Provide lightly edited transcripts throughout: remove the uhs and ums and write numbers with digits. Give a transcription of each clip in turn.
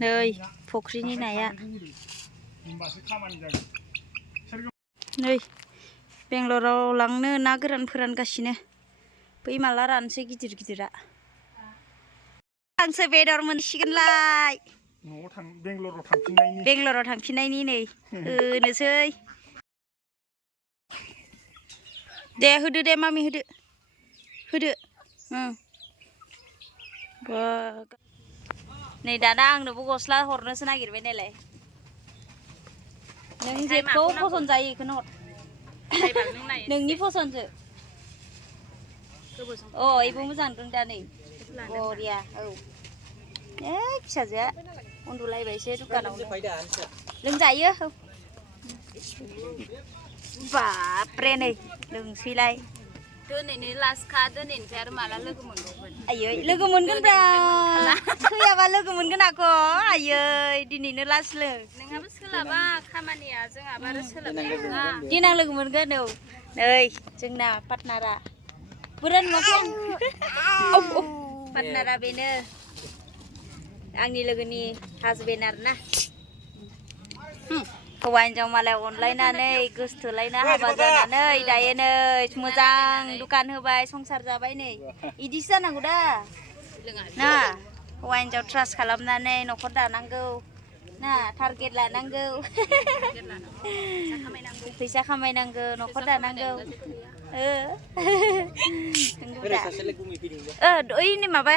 नै फुख्रिनि नाया नै बेंगलराव लांनो ना गोरान फोरानगासिनो बै माला रानसै गिदिर गिदिरा हांसो बेदर मोनसिगोनलाय बेंगलराव थांफिननायनि नै होनोसै दे होदो दे मामि होदो होदो नै दाना आंनोबो गस्ला हरनोसो नागिरबाय नालाय नों जेखौ फसन्द जायो बेखौनो हर नोंनि फसन्दसो अ इबो मोजां दं दा नै बरिया औ फिसाजोआ उन्दुलायबायसो दुकानाव लोंजायो बाप्रे नै लोंसैलाय दिनैनो लास्टखा दिनैनिफ्राय आरो माला लोगो मोनबावगोन आयै लोगो मोनगोनब्रा थैयाबा लोगो मोनगोन आको आयै दिनैनो लास्ट लों नोंहाबो सोलाबा खामानिया जोंहाबो आरो सोलाबनाय नङा देनां लोगो मोनगोन औ नै जोंना पार्टनारा बुरजा नुवाखै आं पार्टनारा बेनो आंनि लोगोनि हासबेन्ड आरोना हौवा हिन्जाव मालाय अनलायनानै गोसथोलायना हाबा जानानै दायो नै मोजां दुकान होबाय संसार जाबाय नै इदिसो जानांगौ दा ना हौवा हिन्जाव ट्रास्ट खालामनानै न'खर दानांगौ ना टारगेट लानांगौ फैसा खामायनांगौ न'खर दानांगौ ओइनि माबा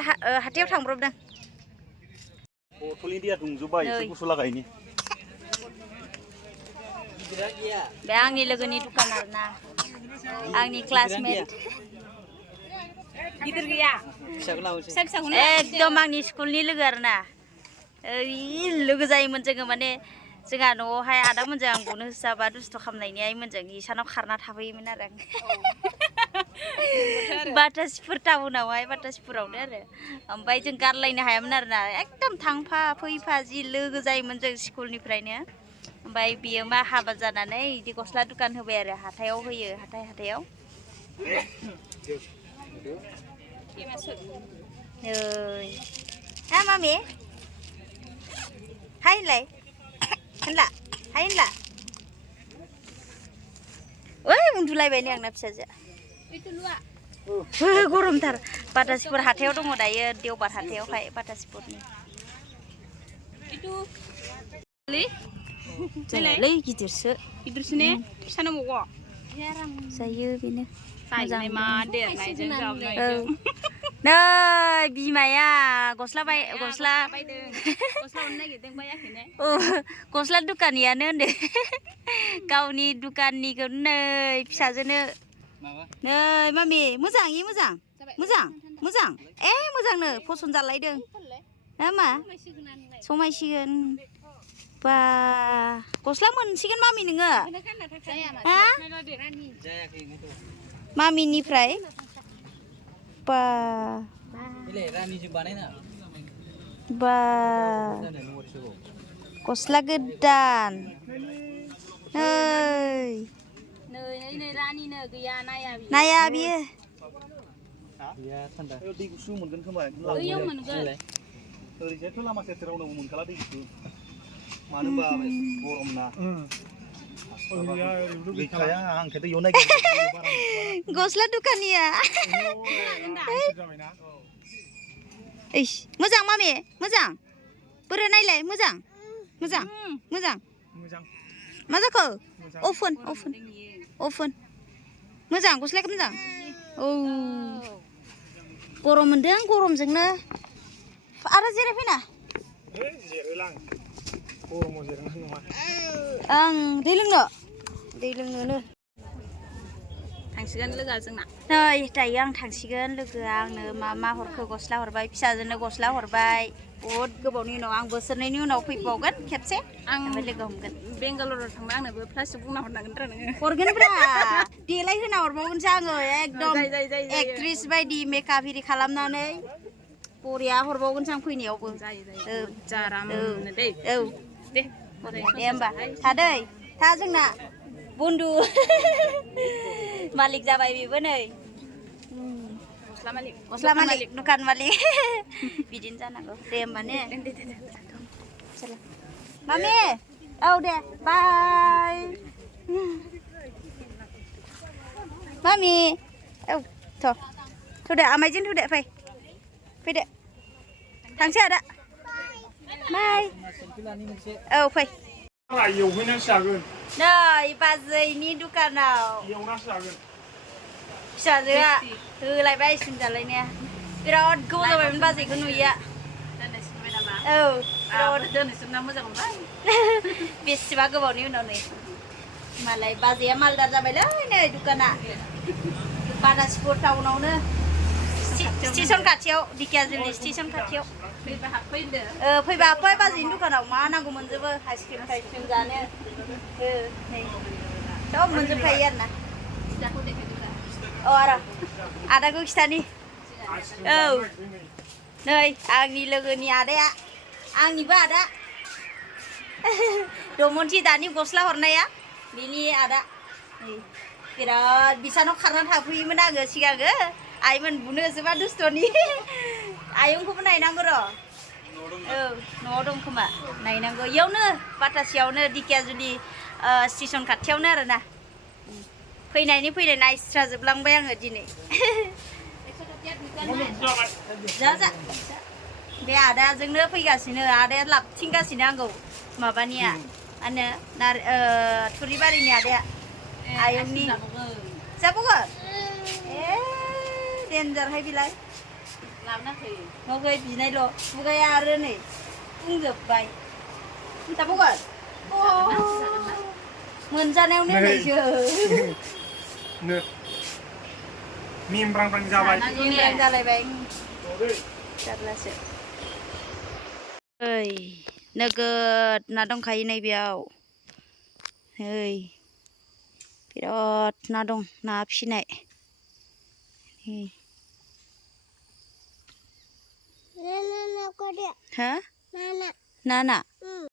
हाथायाव थांब्रबदों बथलनि दैया दुंजोबबाय एसे गुसु लागायनि बे आंनि लोगोनि दुकान आरोना आंनि क्लासमेट गिदिर गैया एकदम आंनि स्कुलनि लोगो आरोना ओइ लोगो जायोमोन जोङो माने जोंहा न'आवहाय आदामोनजों आंखौनो होसोआबा दुस्थ' खालामनायनि आइमोनजों इसानाव खारना थाफैयोमोन आरो आं बाटासिफोर टाउनावहाय बाटासिफोरावनो आरो ओमफ्राय जों गारलायनो हायामोन आरोना एकदम थांफा फैफा जि लोगो जायोमोन जों स्कुलनिफ्रायनो ओमफ्राय बियो मा हाबा जानानै बिदि गस्ला दुकान होबाय आरो हाथायाव होयो हाथायाव नै हा मामि हाय होनलाय होनला हाय होनला ओइ उन्दुलायबाय नै आंना फिसाजोआ गरमथार बाटासिफोर हाथायाव दङ दायो देवबार हाथायावहाय बाटासिफोरनि जायालै गिदिरसो ने फिसानो मग' जायो बेनो मोजां मा देरनायजों जाबनायजों नै बिमाया गस्ला बायदों गस्ला हरनो नागिरदों बायाखैनो गस्ला दुकानियानो होनदो गावनि दुकाननिखौ नै फिसाजोनो नै मामि मोजां इ मोजां मोजां मोजां मोजांनो फसन जालायदों मा समायसिगोन बा गस्ला मोनसिगोन मामि नोङो हा मामिनिफ्राय बा बा गस्ला गोदान नै रानिनो गैया नाया बियो दै गुसु मोनगोन खोमा ओइयाव मोनगोन ओरैजायथ' लामा सेरावनो मोनखाला दै गुसु मानो होनबा गरम ना गस्ला दुकानिया मोजां मामि मोजां बोरो नायलाय मोजां मोजां मोजां मा जाखो अफन मोजां गस्लाया मोजां औ गरम मोनदों गरमजोंनो आरो जिरायफैना आं दै लोंनोनो थांसिगोन लोगोआ जोंना नै दायो आं थांसिगोन लोगोआ आंनो मा हरखो गस्ला हरबाय फिसाजोनो गस्ला हरबाय बहुद गोबावनि उनाव आं बोसोरनैनि उनाव फैबावगोन खेबसे आं लोगो हमगोन बेंगालराव थांबा आंनोबो प्लास्टिक बुंना हरनांगोन र' नोङो हरगोनब्रा देलाय होना हरबावगोनसो आङो एकदम एक्ट्रिस बायदि मेकआप इरि खालामनानै बरिया हरबावगोनसो आं फैनायावबो औ दे होमबा थादै था जोंना बन्दु मालिक जाबाय बेबो नै गस्ला मालिक दुकान मालिक बिदिनो जानांगौ दे होमबा ने Mami, oh deh, bye. Mami, oh, tuh deh, amajin tuh deh, fai deh, tangsi ada. Bye. Oh, fai. Nah, bazai ini dukanau. Fisajoa, होलायबाय सिमजालायनाया बिराद गोबाव जाबायमोन बाजैखौ नुयिया औ बिराद दोननोसोमना मोजां मोनबाय बेसेबा गोबावनि उनाव नै मालाय बाजैया मालदार जाबायलै नै दुकाना बानासपुर टाउनावनो स्टेशन खाथियाव दिकियाजुलि स्टेशन खाथियाव फैबा हाबफैदो फैबा हाबफै बाजैनि दुकानाव मा नांगौ मोनजोबो आइसक्रिम थाइसक्रिम जानो नै सब मोनजोबखायो आरोना oh ada gue kistani oh nei Angni लोगोनि आदाया आंनिबो आदा दमनथि दानि गस्ला हरनाया बिनि आदा बिराद बिसानाव खारनानै थाफैयोमोन आङो सिगाङो आइमोन बुनो जोबा दुस्थ'नि आयंखौबो नायनांगौ र' औ न'आव दं खोमा नायनांगौ इयावनो बाटासियावनो दिकियाजुलि स्टेशन खाथियावनो आरोना फैनायनि फैनाय नायस्राजोबलांबाय आङो दिनै जा बे आदाजोंनो फैगासिनो आदाया लाबथिंगासिनो आंखौ माबानिया मा होनो थुरिबारिनि आदाया आयंनि जाबावगोन देन्जारहाय बिलाय लाबोना फैयो न'खै बिनायल' खुगाया आरो नै बुंजोब्बाय जाबावगोन मोनजानायावनो नैसो मिमब्रां जालायबाय जारलासो ओइ नोगोद ना दंखायो नै बेयाव ओइ बिराद ना दं ना फिसिनाय हा ना